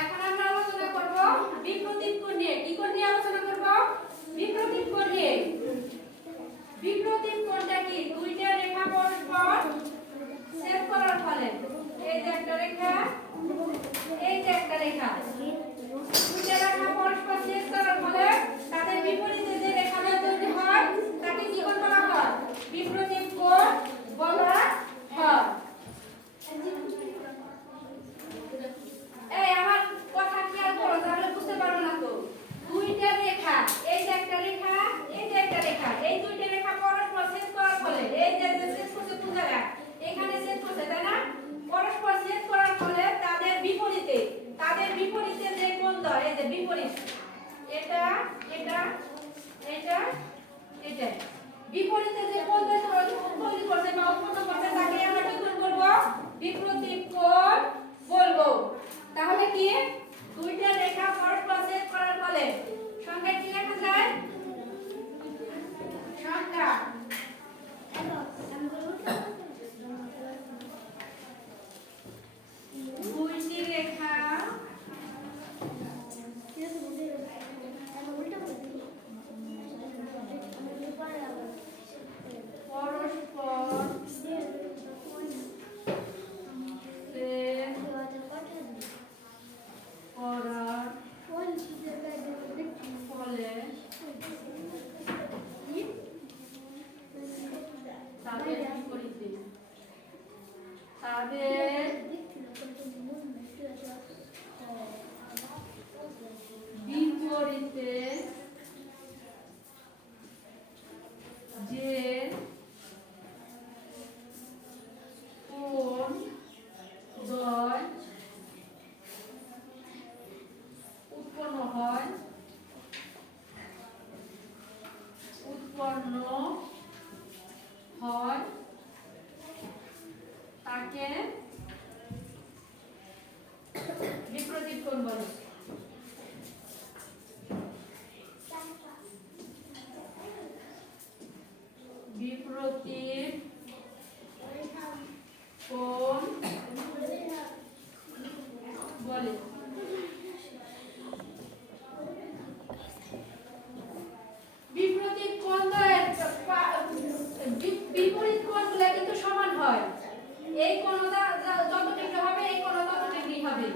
এখন আলোচনা কি নিয়ে আলোচনা কি? দুইটা রেখা সেভ করার ফলে। এই যে একটা রেখা, এই যে একটা রেখা দুইটা রেখা পরস্পর ছেদ করার ফলে তাদের বিপরীতে যে রেখাটা তৈরি হয় তাকে কি কোণ বলা হয় বিপ্রতীপ কোণ বলা হয় এই আমার কথা খেয়াল করো তাহলে বুঝতে পারো না তো দুইটা রেখা এই যে একটা রেখা এই যে একটা রেখা এই দুইটা রেখা পরস্পর ছেদ করার ফলে এই যে যে ছেদ করছে কোন জায়গায় এখানে ছেদ করছে তাই না পরস্পর ছেদ করার ফলে তাদের বিপরীতে তাদের বিপরীতে যে কোণ দেয় এই যে বিপরীত এটা এটা এটা এটা বিপরীতে যে কোণ তৈরি করছে বা উৎপন্ন করছে তাকে আমরা কি কোণ বলব বিপ্রতীপ কোণ বলব তাহলে কি দুইটা রেখা পরস্পর ছেদ করার ফলে সংখ্যা কি লেখা যায় সংখ্যা দুইটি রেখা পরস্পর ছেদ করার ফলে তাদের বিপরীতে তাদের বিপরীতে যে কোন দয় উৎপন্ন হয় উৎপন্ন হয় তাকে বিপ্রতীপ কোণ বলে বিপ্রতীপ কোণ বলে। বিপরীত কোণ দ্বয়ের বিপরীত কিন্তু সমান হয়। এই কোণটা যত ডিগ্রি হবে, এই কোণ তত হবে?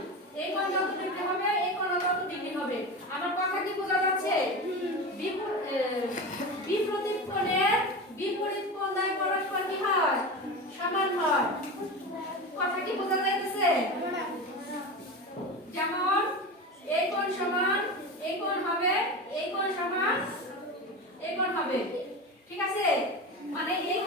এই কোণ যত হবে, এই কোণ তত ডিগ্রি হবে? আমার কথা সমান একর হবে। ঠিক আছে? মানে এই